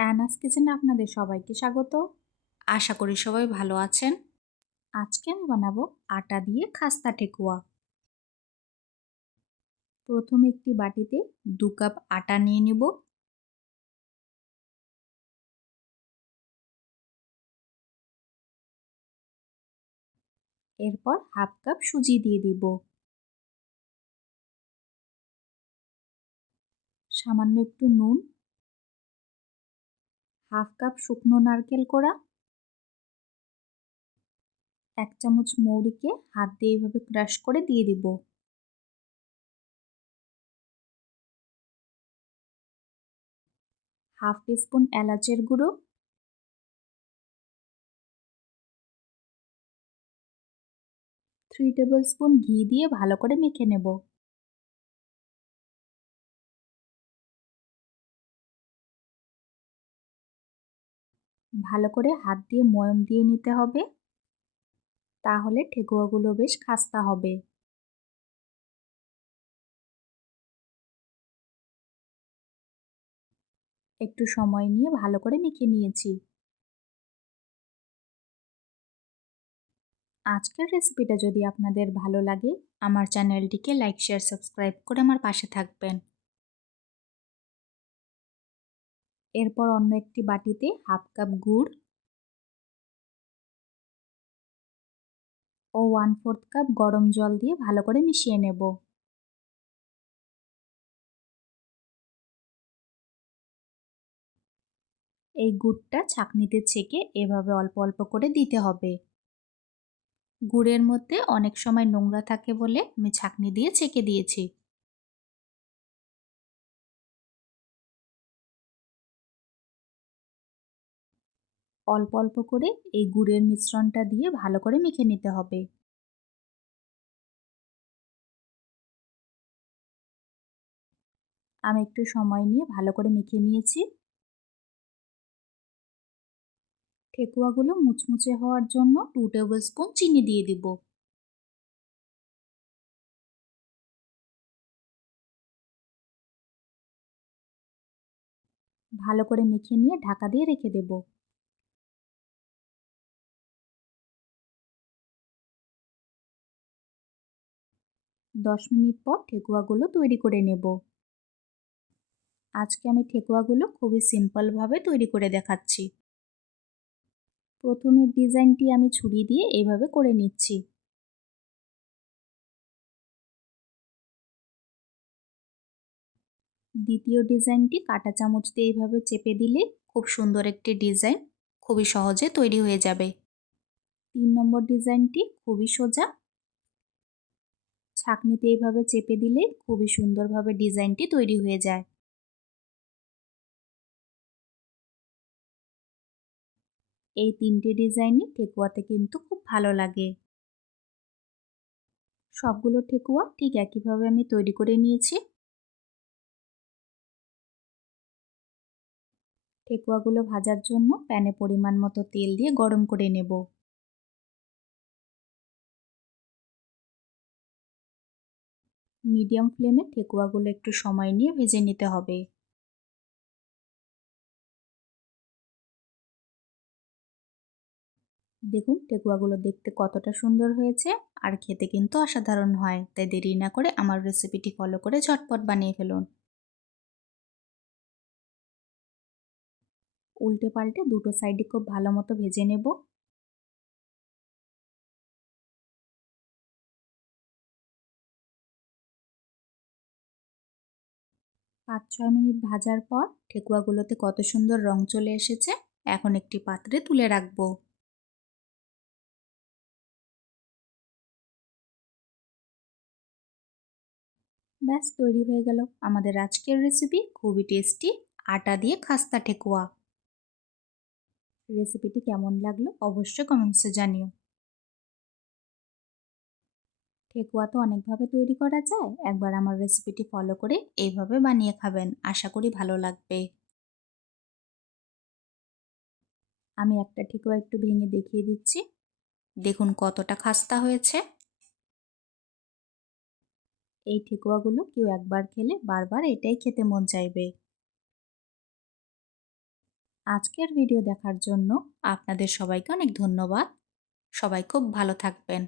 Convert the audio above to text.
অ্যানাস কিচেনে আপনাদের সবাইকে স্বাগত। আশা করি সবাই ভালো আছেন। আজকে আমি বানাবো আটা দিয়ে খাস্তা ঠেকুয়া। প্রথমে একটি বাটিতে দু কাপ আটা নিয়ে নেব। এরপর হাফ কাপ সুজি দিয়ে দিব। সামান্য একটু নুন হাফ কাপ শুকনো নারকেল কোড়া। এক চামচ মৌরিকে হাত দিয়ে এইভাবে ক্রাশ করে দিয়ে দিব। হাফ টিস্পুন এলাচের গুঁড়ো। থ্রি টেবিল স্পুন ঘি দিয়ে ভালো করে মেখে নেব। ভালো করে হাত দিয়ে ময়ম দিয়ে নিতে হবে। তাহলে ঠেকুয়াগুলো বেশ খাস্তা হবে। একটু সময় নিয়ে ভালো করে মেখে নিয়েছি। আজকের রেসিপিটা যদি আপনাদের ভালো লাগে, আমার চ্যানেলটিকে লাইক শেয়ার সাবস্ক্রাইব করে আমার পাশে থাকবেন। এরপর অন্য একটি বাটিতে হাফ কাপ গুড় ও ওয়ান ফোর্থ কাপ গরম জল দিয়ে ভালো করে মিশিয়ে নেব। এই গুড়টা ছাকনিতে ছেঁকে এভাবে অল্প অল্প করে দিতে হবে। গুড়ের মধ্যে অনেক সময় নোংরা থাকে বলে আমি ছাকনি দিয়ে ছেঁকে দিয়েছি। অল্প অল্প করে এই গুড়ের মিশ্রণটা দিয়ে ভালো করে মেখে নিতে হবে। আমি একটু সময় নিয়ে ভালো করে মেখে নিয়েছি। ঠেকুয়াগুলো মুচমুচে হওয়ার জন্য টু টেবিল স্পুন চিনি দিয়ে দিব। ভালো করে মেখে নিয়ে ঢাকা দিয়ে রেখে দেব। দশ মিনিট পর ঠেকুয়াগুলো তৈরি করে নেব। আজকে আমি ঠেকুয়াগুলো খুবই সিম্পলভাবে তৈরি করে দেখাচ্ছি। প্রথমের ডিজাইনটি আমি ছুরি দিয়ে এইভাবে করে নিচ্ছি। দ্বিতীয় ডিজাইনটি কাটা চামচ দিয়ে এইভাবে চেপে দিলে খুব সুন্দর একটি ডিজাইন, খুবই সহজে তৈরি হয়ে যাবে। তিন নম্বর ডিজাইনটি খুবই সোজা ছাকনিতে এইভাবে চেপে দিলে খুবই সুন্দরভাবে ডিজাইনটি তৈরি হয়ে যায়। এই তিনটি ডিজাইনই ঠেকুয়াতে কিন্তু খুব ভালো লাগে। সবগুলো ঠেকুয়া ঠিক একইভাবে আমি তৈরি করে নিয়েছি। ঠেকুয়াগুলো ভাজার জন্য প্যানে পরিমাণ মতো তেল দিয়ে গরম করে নেব। মিডিয়াম ফ্লেমে ঠেকুয়াগুলো একটু সময় নিয়ে ভেজে নিতে হবে। দেখুন, ঠেকুয়াগুলো দেখতে কতটা সুন্দর হয়েছে আর খেতে কিন্তু অসাধারণ হয়, তাই দেরি না করে আমার রেসিপিটি ফলো করে ঝটপট বানিয়ে ফেলুন। উল্টে পাল্টে দুটো সাইডে খুব ভালো মতো ভেজে নেব। পাঁচ ছয় মিনিট ভাজার পর ঠেকুয়াগুলোতে কত সুন্দর রং চলে এসেছে, এখন একটি পাত্রে তুলে রাখব। ব্যাস, তৈরি হয়ে গেল আমাদের আজকের রেসিপি, খুবই টেস্টি, আটা দিয়ে খাস্তা ঠেকুয়া। রেসিপিটি কেমন লাগল অবশ্যই কমেন্টসে জানিও। ঠেকুয়া তো অনেকভাবে তৈরি করা যায়, একবার আমার রেসিপিটি ফলো করে এইভাবে বানিয়ে খাবেন। আশা করি ভালো লাগবে। আমি একটা ঠেকুয়া একটু ভেঙে দেখিয়ে দিচ্ছি। দেখুন কতটা খাস্তা হয়েছে। এই ঠেকুয়াগুলো কেউ একবার খেলে বারবার এটাই খেতে মন চাইবে। আজকের ভিডিও দেখার জন্য আপনাদের সবাইকে অনেক ধন্যবাদ। সবাই খুব ভালো থাকবেন।